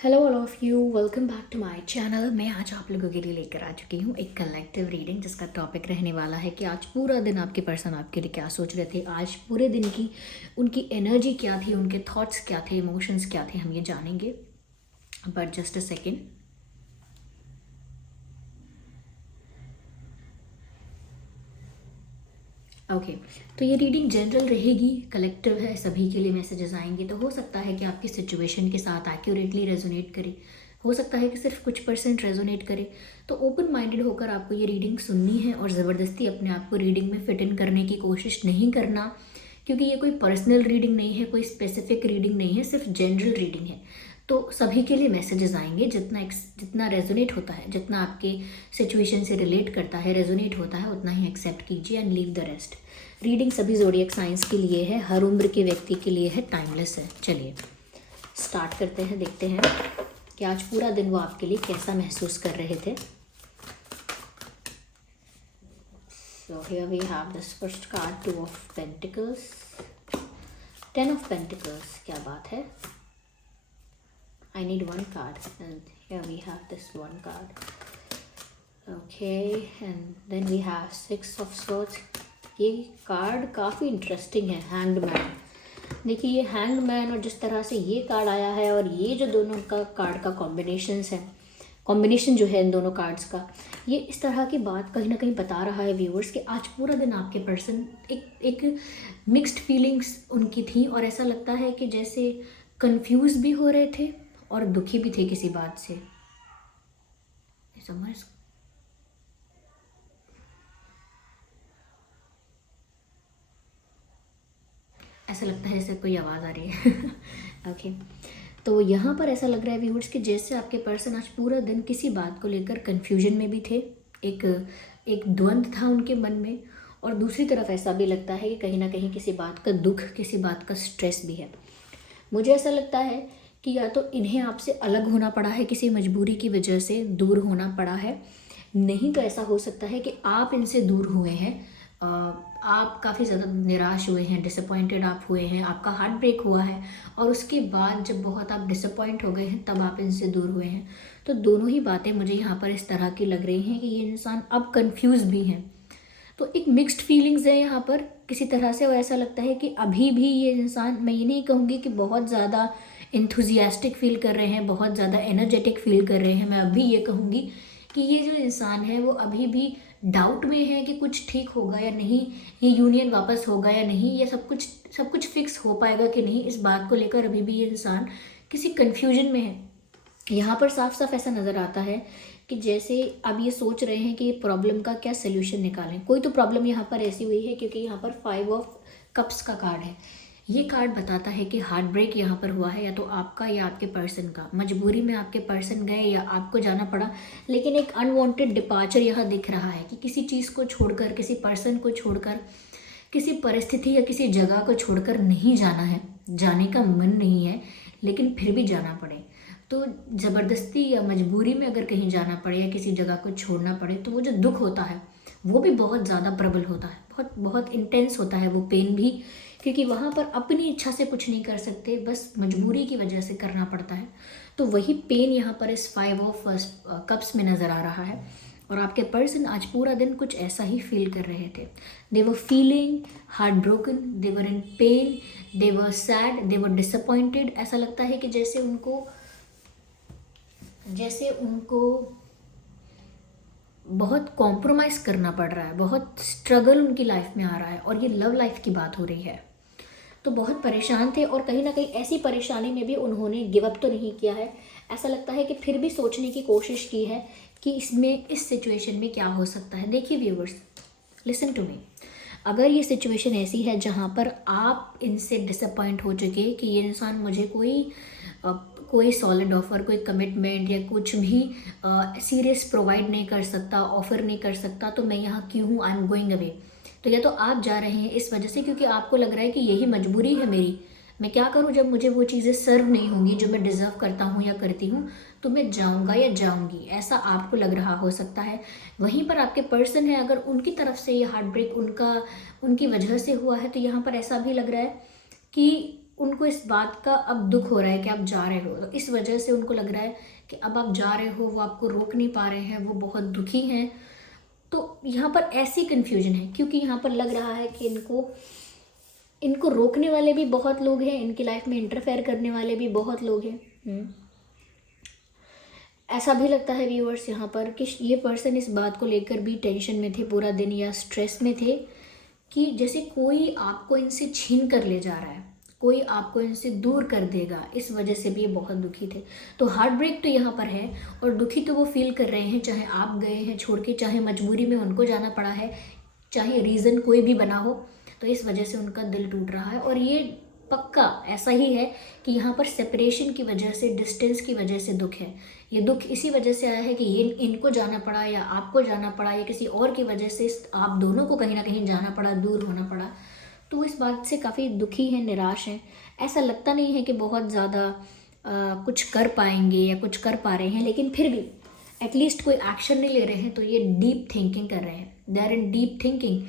Hello all of you, welcome back to my channel. मैं आज आप लोगों के लिए लेकर आ चुकी हूँ एक कलेक्टिव रीडिंग जिसका टॉपिक रहने वाला है कि आज पूरा दिन आपके पर्सन आपके लिए क्या सोच रहे थे, आज पूरे दिन की उनकी एनर्जी क्या थी, उनके थॉट्स क्या थे, इमोशंस क्या थे, हम ये जानेंगे। But just a second. Okay, तो ये रीडिंग जनरल रहेगी, कलेक्टिव है, सभी के लिए मैसेजेस आएंगे। तो हो सकता है कि आपकी सिचुएशन के साथ एक्यूरेटली रेजोनेट करे, हो सकता है कि सिर्फ कुछ परसेंट रेजोनेट करे। तो ओपन माइंडेड होकर आपको ये रीडिंग सुननी है और ज़बरदस्ती अपने आप को रीडिंग में फिट इन करने की कोशिश नहीं करना, क्योंकि ये कोई पर्सनल रीडिंग नहीं है, कोई स्पेसिफिक रीडिंग नहीं है, सिर्फ जनरल रीडिंग है। तो सभी के लिए मैसेजेस आएंगे, जितना रेजोनेट होता है, जितना आपके सिचुएशन से रिलेट करता है, रेजोनेट होता है, उतना ही एक्सेप्ट कीजिए and leave the rest. Reading सभी ज़ोडिएक साइंस के लिए है, हर उम्र के व्यक्ति के लिए है, टाइमलेस है। चलिए स्टार्ट करते हैं, देखते हैं कि आज पूरा दिन वो आपके लिए कैसा महसूस कर रहे थे। So here we have this first card, Two of Pentacles, Ten of Pentacles, क्या बात है। I need one card and here we have this one card. Okay, and then we have Six of Swords. ये card काफ़ी interesting है, hanged man. देखिए ये hanged man और जिस तरह से ये कार्ड आया है और ये जो दोनों का कार्ड का कॉम्बिनेशन जो है इन दोनों कार्ड्स का, ये इस तरह की बात कहीं ना कहीं बता रहा है व्यूअर्स कि आज पूरा दिन आपके पर्सन एक मिक्स्ड फीलिंग्स उनकी थी, और ऐसा लगता है कि जैसे कंफ्यूज भी हो रहे थे और दुखी भी थे किसी बात से। समझ, ऐसा लगता है जैसे कोई आवाज़ आ रही है। ओके, तो यहाँ पर ऐसा लग रहा है व्यूअर्स कि जैसे आपके पर्सन आज पूरा दिन किसी बात को लेकर कंफ्यूजन में भी थे, एक एक द्वंद था उनके मन में, और दूसरी तरफ ऐसा भी लगता है कि कहीं ना कहीं किसी बात का दुख, किसी बात का स्ट्रेस भी है। मुझे ऐसा लगता है कि या तो इन्हें आपसे अलग होना पड़ा है, किसी मजबूरी की वजह से दूर होना पड़ा है, नहीं तो ऐसा हो सकता है कि आप इनसे दूर हुए हैं, आप काफ़ी ज़्यादा निराश हुए हैं, डिसअपॉइंटेड आप हुए हैं, आपका हार्ट ब्रेक हुआ है, और उसके बाद जब बहुत आप डिसअपॉइंट हो गए हैं तब आप इनसे दूर हुए हैं। तो दोनों ही बातें मुझे यहाँ पर इस तरह की लग रही हैं कि ये इंसान अब कंफ्यूज भी हैं। तो एक मिक्स्ड फीलिंग्स है यहाँ पर किसी तरह से, और ऐसा लगता है कि अभी भी ये इंसान, मैं ये नहीं कहूँगी कि बहुत ज़्यादा इंथुजियास्टिक फील कर रहे हैं, बहुत ज़्यादा एनर्जेटिक फील कर रहे हैं, मैं अभी ये कहूँगी कि ये जो इंसान है वो अभी भी डाउट में है कि कुछ ठीक होगा या नहीं, ये यूनियन वापस होगा या नहीं, ये सब कुछ फिक्स हो पाएगा कि नहीं, इस बात को लेकर अभी भी ये इंसान किसी कन्फ्यूजन में है। यहाँ पर साफ साफ ऐसा नज़र आता है कि जैसे अब ये सोच रहे हैं कि ये प्रॉब्लम का क्या सोल्यूशन निकालें। कोई तो प्रॉब्लम यहाँ पर ऐसी हुई है, क्योंकि यहाँ पर 5 ऑफ कप्स का कार्ड है। ये कार्ड बताता है कि हार्ट ब्रेक यहाँ पर हुआ है, या तो आपका या आपके पर्सन का। मजबूरी में आपके पर्सन गए या आपको जाना पड़ा, लेकिन एक अनवांटेड डिपार्चर यहाँ दिख रहा है कि किसी चीज़ को छोड़कर, किसी पर्सन को छोड़कर, किसी परिस्थिति या किसी जगह को छोड़कर नहीं जाना है, जाने का मन नहीं है, लेकिन फिर भी जाना पड़े। तो ज़बरदस्ती या मजबूरी में अगर कहीं जाना पड़े या किसी जगह को छोड़ना पड़े, तो वो जो दुख होता है वो भी बहुत ज़्यादा प्रबल होता है, बहुत बहुत इंटेंस होता है वो पेन भी, क्योंकि वहाँ पर अपनी इच्छा से कुछ नहीं कर सकते, बस मजबूरी की वजह से करना पड़ता है। तो वही पेन यहाँ पर इस 5 ऑफ कप्स में नज़र आ रहा है, और आपके पर्सन आज पूरा दिन कुछ ऐसा ही फील कर रहे थे। They were feeling heartbroken, they were in pain, they were sad, they were disappointed. ऐसा लगता है कि जैसे उनको बहुत कॉम्प्रोमाइज़ करना पड़ रहा है, बहुत स्ट्रगल उनकी लाइफ में आ रहा है, और ये लव लाइफ की बात हो रही है। तो बहुत परेशान थे, और कहीं ना कहीं ऐसी परेशानी में भी उन्होंने गिव अप तो नहीं किया है। ऐसा लगता है कि फिर भी सोचने की कोशिश की है कि इस सिचुएशन में क्या हो सकता है। देखिए व्यूवर्स, लिसन टू मी, अगर ये सिचुएशन ऐसी है जहाँ पर आप इनसे डिसअपॉइंट हो चुके कि ये इंसान मुझे कोई सॉलिड ऑफ़र, कोई कमिटमेंट या कुछ भी सीरियस प्रोवाइड नहीं कर सकता, ऑफ़र नहीं कर सकता, तो मैं यहाँ क्यों हूँ, आई एम गोइंग अवे। तो या तो आप जा रहे हैं इस वजह से क्योंकि आपको लग रहा है कि यही मजबूरी है मेरी, मैं क्या करूँ जब मुझे वो चीज़ें सर्व नहीं होंगी जो मैं डिज़र्व करता हूँ या करती हूँ, तो मैं जाऊँगा या जाऊँगी, ऐसा आपको लग रहा हो सकता है। वहीं पर आपके पर्सन है, अगर उनकी तरफ से ये हार्ट ब्रेक उनकी वजह से हुआ है, तो यहाँ पर ऐसा भी लग रहा है कि उनको इस बात का अब दुख हो रहा है कि आप जा रहे हो, तो इस वजह से उनको लग रहा है कि अब आप जा रहे हो, वो आपको रोक नहीं पा रहे हैं, वो बहुत दुखी हैं। तो यहाँ पर ऐसी कन्फ्यूजन है क्योंकि यहाँ पर लग रहा है कि इनको रोकने वाले भी बहुत लोग हैं, इनकी लाइफ में इंटरफेयर करने वाले भी बहुत लोग हैं। ऐसा भी लगता है व्यूअर्स यहाँ पर कि ये पर्सन इस बात को लेकर भी टेंशन में थे पूरा दिन या स्ट्रेस में थे कि जैसे कोई आपको इनसे छीन कर ले जा रहा है, कोई आपको इनसे दूर कर देगा, इस वजह से भी ये बहुत दुखी थे। तो हार्ट ब्रेक तो यहाँ पर है और दुखी तो वो फील कर रहे हैं, चाहे आप गए हैं छोड़ के, चाहे मजबूरी में उनको जाना पड़ा है, चाहे रीज़न कोई भी बना हो, तो इस वजह से उनका दिल टूट रहा है। और ये पक्का ऐसा ही है कि यहाँ पर सेपरेशन की वजह से, डिस्टेंस की वजह से दुख है। ये दुख इसी वजह से आया है कि ये इनको जाना पड़ा या आपको जाना पड़ा या किसी और की वजह से आप दोनों को कहीं ना कहीं जाना पड़ा, दूर होना पड़ा। तो इस बात से काफ़ी दुखी हैं, निराश हैं। ऐसा लगता नहीं है कि बहुत ज़्यादा कुछ कर पाएंगे या कुछ कर पा रहे हैं, लेकिन फिर भी एटलीस्ट कोई एक्शन नहीं ले रहे हैं, तो ये डीप थिंकिंग कर रहे हैं। They are in deep thinking,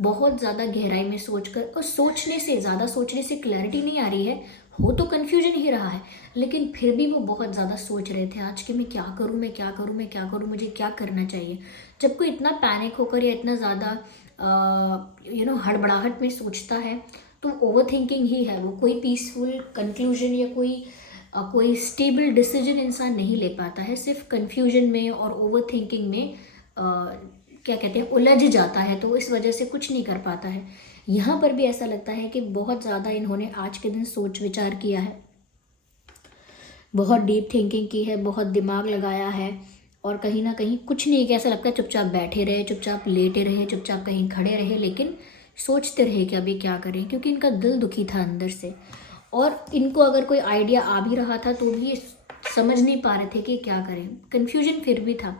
बहुत ज़्यादा गहराई में सोचकर, और ज़्यादा सोचने से क्लैरिटी नहीं आ रही है, हो तो कन्फ्यूजन ही रहा है, लेकिन फिर भी वो बहुत ज़्यादा सोच रहे थे आज कि मैं क्या करूँ, मैं क्या करूँ, मैं क्या करूँ, मुझे क्या करना चाहिए। जब कोई इतना पैनिक होकर या इतना ज़्यादा हड़बड़ाहट में सोचता है तो ओवर थिंकिंग ही है वो। कोई पीसफुल कंक्लूजन या कोई स्टेबल डिसीजन इंसान नहीं ले पाता है, सिर्फ कंफ्यूजन में और ओवर थिंकिंग में क्या कहते हैं, उलझ जाता है, तो इस वजह से कुछ नहीं कर पाता है। यहाँ पर भी ऐसा लगता है कि बहुत ज़्यादा इन्होंने आज के दिन सोच विचार किया है, बहुत डीप थिंकिंग की है, बहुत दिमाग लगाया है, और कहीं ना कहीं कुछ नहीं किया। ऐसा लगता है चुपचाप बैठे रहे, चुपचाप लेटे रहे, चुपचाप कहीं खड़े रहे, लेकिन सोचते रहे कि अभी क्या करें, क्योंकि इनका दिल दुखी था अंदर से। और इनको अगर कोई आइडिया आ भी रहा था तो भी समझ नहीं पा रहे थे कि क्या करें, कन्फ्यूजन फिर भी था।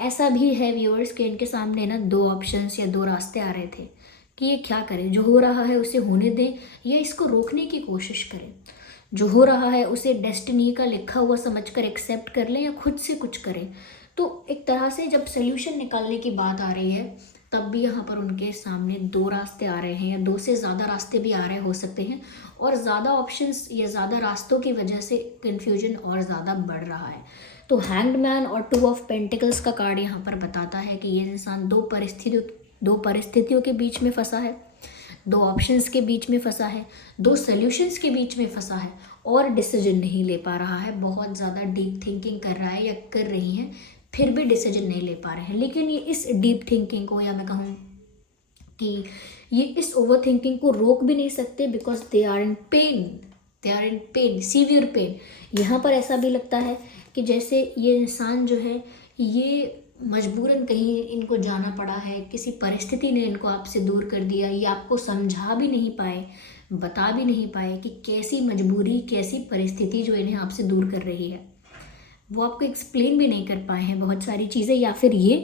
ऐसा भी है व्यूअर्स कि इनके सामने ना दो ऑप्शंस या दो रास्ते आ रहे थे कि ये क्या करें। जो हो रहा है उसे होने दें या इसको रोकने की कोशिश करें। जो हो रहा है उसे डेस्टिनी का लिखा हुआ समझकर एक्सेप्ट कर लें या खुद से कुछ करें। तो एक तरह से जब सोल्यूशन निकालने की बात आ रही है तब भी यहाँ पर उनके सामने दो रास्ते आ रहे हैं, या दो से ज़्यादा रास्ते भी आ रहे हो सकते हैं, और ज़्यादा ऑप्शंस या ज़्यादा रास्तों की वजह से कन्फ्यूजन और ज़्यादा बढ़ रहा है। तो हैंग्ड मैन और 2 ऑफ पेंटिकल्स का कार्ड यहाँ पर बताता है कि ये इंसान दो परिस्थितियों के बीच में फंसा है, दो ऑप्शंस के बीच में फंसा है, दो सॉल्यूशंस के बीच में फंसा है और डिसीजन नहीं ले पा रहा है। बहुत ज़्यादा डीप थिंकिंग कर रहा है या कर रही हैं, फिर भी डिसीजन नहीं ले पा रहे हैं। लेकिन ये इस डीप थिंकिंग को, या मैं कहूँ कि ये इस ओवर थिंकिंग को रोक भी नहीं सकते, because they are in pain, severe pain. यहाँ पर ऐसा भी लगता है कि जैसे ये इंसान जो है, ये मजबूरन कहीं इनको जाना पड़ा है, किसी परिस्थिति ने इनको आपसे दूर कर दिया, ये आपको समझा भी नहीं पाए, बता भी नहीं पाए कि कैसी मजबूरी, कैसी परिस्थिति जो इन्हें आपसे दूर कर रही है, वो आपको एक्सप्लेन भी नहीं कर पाए हैं बहुत सारी चीज़ें। या फिर ये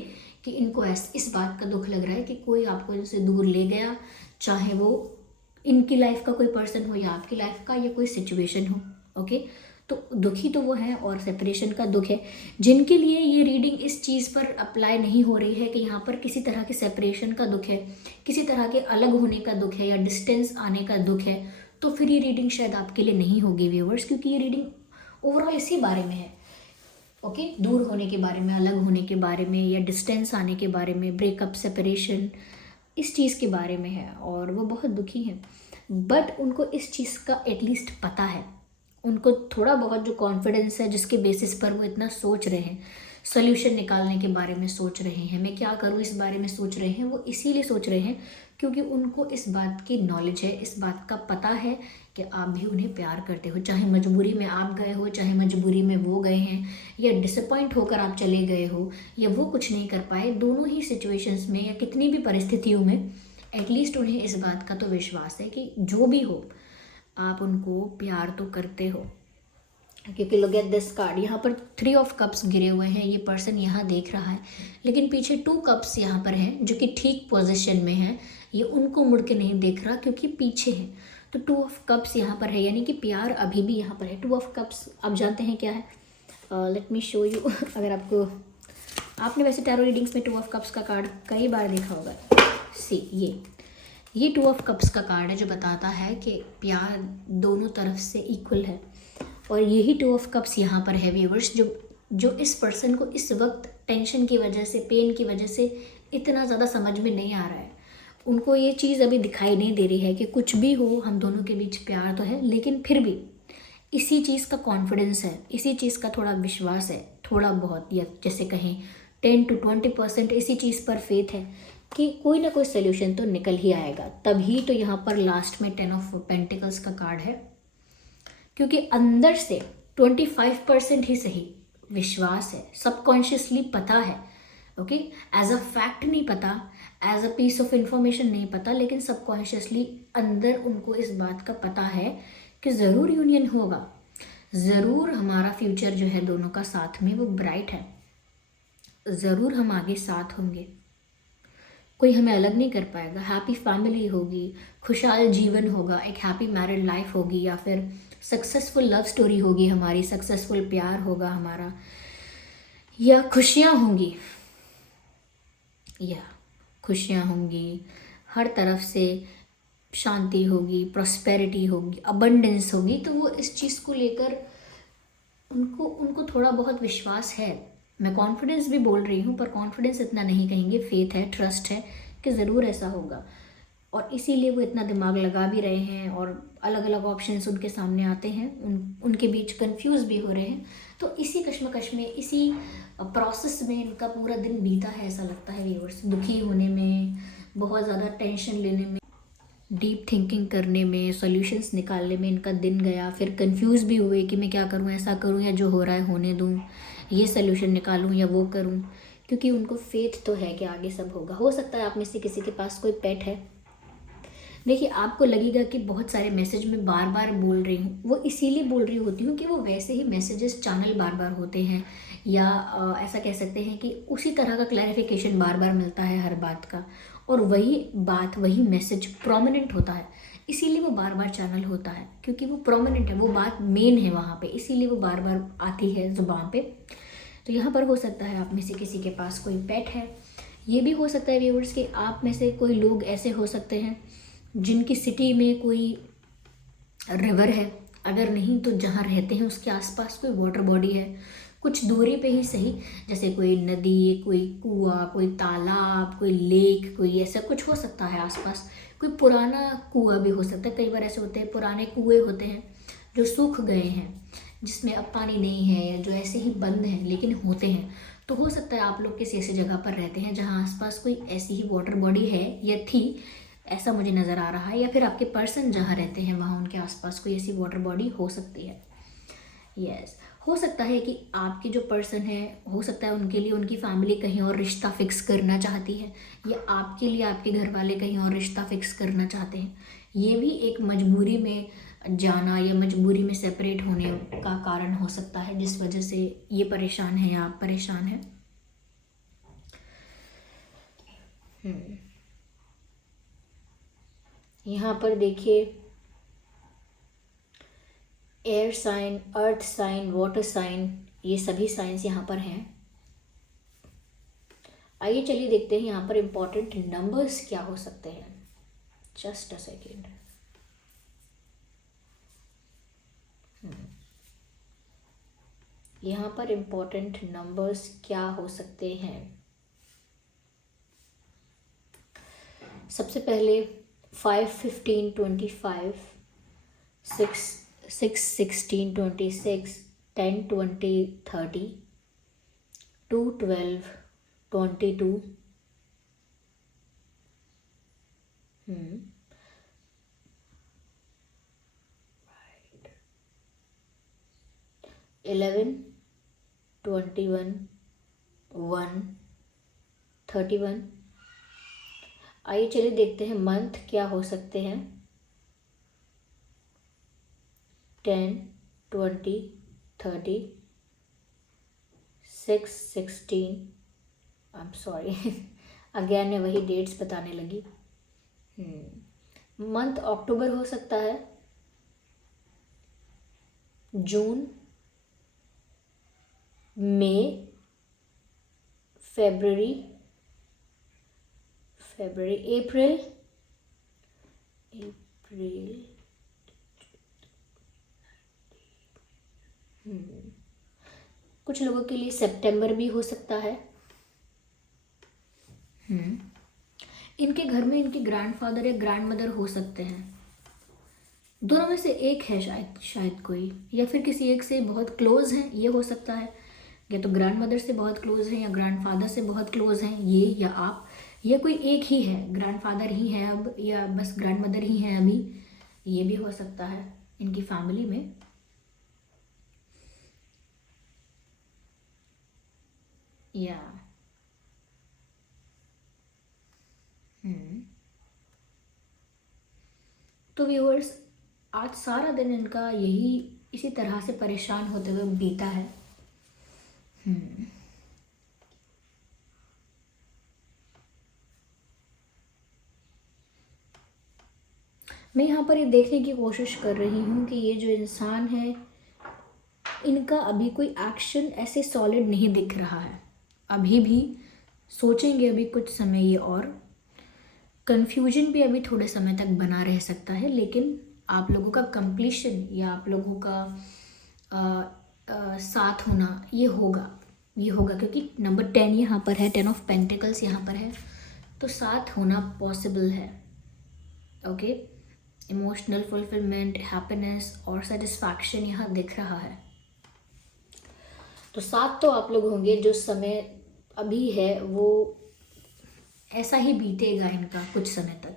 कि इनको इस बात का दुख लग रहा है कि कोई आपको इनसे दूर ले गया, चाहे वो इनकी लाइफ का कोई पर्सन हो या आपकी लाइफ का, या कोई सिचुएशन हो। ओके, तो दुखी तो वो है और सेपरेशन का दुख है। जिनके लिए ये रीडिंग इस चीज़ पर अप्लाई नहीं हो रही है कि यहाँ पर किसी तरह के सेपरेशन का दुख है, किसी तरह के अलग होने का दुख है या डिस्टेंस आने का दुख है, तो फिर ये रीडिंग शायद आपके लिए नहीं होगी व्यूअर्स, क्योंकि ये रीडिंग ओवरऑल इसी बारे में है। ओके, दूर होने के बारे में, अलग होने के बारे में, या डिस्टेंस आने के बारे में, ब्रेकअप, सेपरेशन, इस चीज़ के बारे में है। और वो बहुत दुखी हैं, बट उनको इस चीज़ का एटलीस्ट पता है, उनको थोड़ा बहुत जो कॉन्फिडेंस है जिसके बेसिस पर वो इतना सोच रहे हैं, सोल्यूशन निकालने के बारे में सोच रहे हैं, मैं क्या करूँ इस बारे में सोच रहे हैं, वो इसीलिए सोच रहे हैं क्योंकि उनको इस बात की नॉलेज है, इस बात का पता है कि आप भी उन्हें प्यार करते हो। चाहे मजबूरी में आप गए हो, चाहे मजबूरी में वो गए हैं, या डिसअपॉइंट होकर आप चले गए हो, या वो कुछ नहीं कर पाए, दोनों ही सिचुएशंस में या कितनी भी परिस्थितियों में एटलीस्ट उन्हें इस बात का तो विश्वास है कि जो भी हो आप उनको प्यार तो करते हो। क्योंकि लुक एट दिस कार्ड, यहाँ पर 3 ऑफ कप्स गिरे हुए हैं, ये पर्सन यहाँ देख रहा है, लेकिन पीछे 2 कप्स यहाँ पर हैं जो कि ठीक पोजीशन में है, ये उनको मुड़ के नहीं देख रहा क्योंकि पीछे है। तो 2 ऑफ कप्स यहाँ पर है, यानी कि प्यार अभी भी यहाँ पर है। 2 ऑफ कप्स आप जानते हैं क्या है, लेट मी शो यू। अगर आपने वैसे टैरो रीडिंग्स में 2 ऑफ कप्स का कार्ड कई बार देखा होगा। सी, ये ये 2 ऑफ कप्स का कार्ड है जो बताता है कि प्यार दोनों तरफ से इक्वल है। और यही 2 ऑफ कप्स यहाँ पर है व्यूअर्स, जो जो इस पर्सन को इस वक्त टेंशन की वजह से, पेन की वजह से इतना ज़्यादा समझ में नहीं आ रहा है। उनको ये चीज़ अभी दिखाई नहीं दे रही है कि कुछ भी हो हम दोनों के बीच प्यार तो है, लेकिन फिर भी इसी चीज़ का कॉन्फिडेंस है, इसी चीज़ का थोड़ा विश्वास है, थोड़ा बहुत, या जैसे कहें 10 to 20% इसी चीज़ पर फेथ है कि कोई ना कोई सोल्यूशन तो निकल ही आएगा। तभी तो यहाँ पर लास्ट में 10 ऑफ पेंटिकल्स का कार्ड है, क्योंकि अंदर से 25% ही सही विश्वास है, सबकॉन्शियसली पता है। ओके, एज अ फैक्ट नहीं पता, as a piece of information नहीं पता, लेकिन सबकॉन्शियसली अंदर उनको इस बात का पता है कि ज़रूर यूनियन होगा, ज़रूर हमारा फ्यूचर जो है दोनों का साथ में वो ब्राइट है, ज़रूर हम आगे साथ होंगे, कोई हमें अलग नहीं कर पाएगा। हैप्पी फैमिली होगी, खुशहाल जीवन होगा, एक हैप्पी मैरिड लाइफ होगी, या फिर सक्सेसफुल लव स्टोरी होगी हमारी, सक्सेसफुल प्यार होगा हमारा, या खुशियाँ होंगी, या खुशियाँ होंगी, हर तरफ से शांति होगी, प्रॉस्पेरिटी होगी, अबंडेंस होगी। तो वो इस चीज़ को लेकर उनको उनको थोड़ा बहुत विश्वास है। मैं कॉन्फिडेंस भी बोल रही हूँ, पर कॉन्फिडेंस इतना नहीं कहेंगे, फेथ है, ट्रस्ट है कि ज़रूर ऐसा होगा। और इसीलिए वो इतना दिमाग लगा भी रहे हैं, और अलग अलग ऑप्शंस उनके सामने आते हैं, उनके बीच कंफ्यूज भी हो रहे हैं। तो इसी कश्मकश में, इसी प्रोसेस में इनका पूरा दिन बीता है, ऐसा लगता है व्यूअर्स। दुखी होने में, बहुत ज़्यादा टेंशन लेने में, डीप थिंकिंग करने में, सॉल्यूशंस निकालने में इनका दिन गया। फिर कंफ्यूज भी हुए कि मैं क्या करूँ, ऐसा करूँ या जो हो रहा है होने दूँ, ये सॉल्यूशन निकालूँ या वो करूँ, क्योंकि उनको फेथ तो है कि आगे सब होगा। हो सकता है आप में से किसी के पास कोई पेट है। देखिए, आपको लगेगा कि बहुत सारे मैसेज मैं बार बार बोल रही हूँ, वो इसीलिए बोल रही होती हूँ कि वो वैसे ही मैसेजेस चैनल बार बार होते हैं, या ऐसा कह सकते हैं कि उसी तरह का क्लैरिफिकेशन बार बार मिलता है हर बात का, और वही बात, वही मैसेज प्रोमिनेंट होता है, इसीलिए वो बार बार चैनल होता है, क्योंकि वो प्रोमिनेंट है, वो बात मेन है वहाँ पे, इसीलिए वो बार बार आती है ज़ुबान पे। तो यहाँ पर हो सकता है आप में से किसी के पास कोई पेट है। ये भी हो सकता है व्यूअर्स कि आप में से कोई लोग ऐसे हो सकते हैं जिनकी सिटी में कोई रिवर है, अगर नहीं तो जहाँ रहते हैं उसके आसपास कोई वाटर बॉडी है, कुछ दूरी पे ही सही, जैसे कोई नदी, कोई कुआं, कोई तालाब, कोई लेक, कोई ऐसा कुछ हो सकता है आसपास। कोई पुराना कुआं भी हो सकता है, कई बार ऐसे होते हैं पुराने कुएं होते हैं जो सूख गए हैं, जिसमें अब पानी नहीं है, या जो ऐसे ही बंद हैं लेकिन होते हैं। तो हो सकता है आप लोग किसी ऐसी जगह पर रहते हैं जहाँ आसपास कोई ऐसी ही वाटर बॉडी है या थी, ऐसा मुझे नज़र आ रहा है, या फिर आपके पर्सन जहाँ रहते हैं वहाँ उनके आसपास कोई ऐसी वाटर बॉडी हो सकती है। यस, हो सकता है कि आपके जो पर्सन है, हो सकता है उनके लिए उनकी फैमिली कहीं और रिश्ता फिक्स करना चाहती है, या आपके लिए आपके घर वाले कहीं और रिश्ता फिक्स करना चाहते हैं। ये भी एक मजबूरी में जाना या मजबूरी में सेपरेट होने का कारण हो सकता है, जिस वजह से ये परेशान है या आप परेशान हैं। यहाँ पर देखिए, air sign, earth sign, water sign, ये सभी साइंस यहाँ पर हैं। आइए चलिए देखते हैं यहाँ पर इम्पोर्टेंट नंबर्स क्या हो सकते हैं। Just a second. यहाँ पर इम्पोर्टेंट नंबर्स क्या हो सकते हैं। सबसे पहले 5, 15, 25, 6, 16, 26, 10, 20, 30, 2, 12, 22, 11, 21, 1, 31। आइए चलिए देखते हैं मंथ क्या हो सकते हैं। 10, 20, 30, 6, 16, आई एम सॉरी अगेन मैं वही डेट्स बताने लगी। मंथ अक्टूबर हो सकता है, जून, मई, फरवरी, अप्रैल, अप्रैल, कुछ लोगों के लिए सितंबर भी हो सकता है। इनके घर में इनके ग्रैंडफादर या ग्रैंडमदर हो सकते हैं, दोनों में से एक है शायद कोई, या फिर किसी एक से बहुत क्लोज हैं, ये हो सकता है। या तो ग्रैंडमदर से बहुत क्लोज हैं या ग्रैंडफादर से बहुत क्लोज हैं ये, या आप, या कोई एक ही है, ग्रैंडफादर ही है अब या बस ग्रैंडमदर ही है अभी, ये भी हो सकता है इनकी फैमिली में। या तो व्यूअर्स, आज सारा दिन इनका यही इसी तरह से परेशान होते हुए बीता है। मैं यहाँ पर ये देखने की कोशिश कर रही हूँ कि ये जो इंसान है, इनका अभी कोई एक्शन ऐसे सॉलिड नहीं दिख रहा है, अभी भी सोचेंगे अभी कुछ समय ये, और कन्फ्यूजन भी अभी थोड़े समय तक बना रह सकता है, लेकिन आप लोगों का कंप्लीशन या आप लोगों का साथ होना ये होगा, क्योंकि नंबर 10 यहाँ पर है, 10 ऑफ पेंटिकल्स यहाँ पर है, तो साथ होना पॉसिबल है। ओके, इमोशनल फुलफिलमेंट, हैप्पीनेस और सेटिस्फैक्शन यहाँ दिख रहा है, तो साथ तो आप लोग होंगे। जो समय अभी है वो ऐसा ही बीतेगा इनका कुछ समय तक।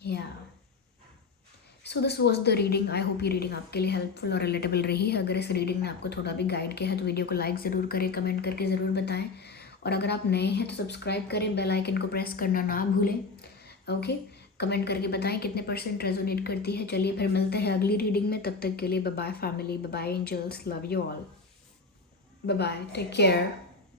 या so this was the reading. I hope ये रीडिंग आपके लिए हेल्पफुल और रिलेटेबल रही है। अगर इस रीडिंग ने आपको थोड़ा भी गाइड किया है तो वीडियो को लाइक ज़रूर करें, कमेंट करके ज़रूर बताएं, और अगर आप नए हैं तो सब्सक्राइब करें, बेल आइकन को प्रेस करना ना भूलें। ओके, कमेंट करके बताएं कितने % रेजोनेट करती है। चलिए फिर मिलते हैं अगली रीडिंग में, तब तक के लिए bye bye family, bye bye angels, love you all, bye bye, take care.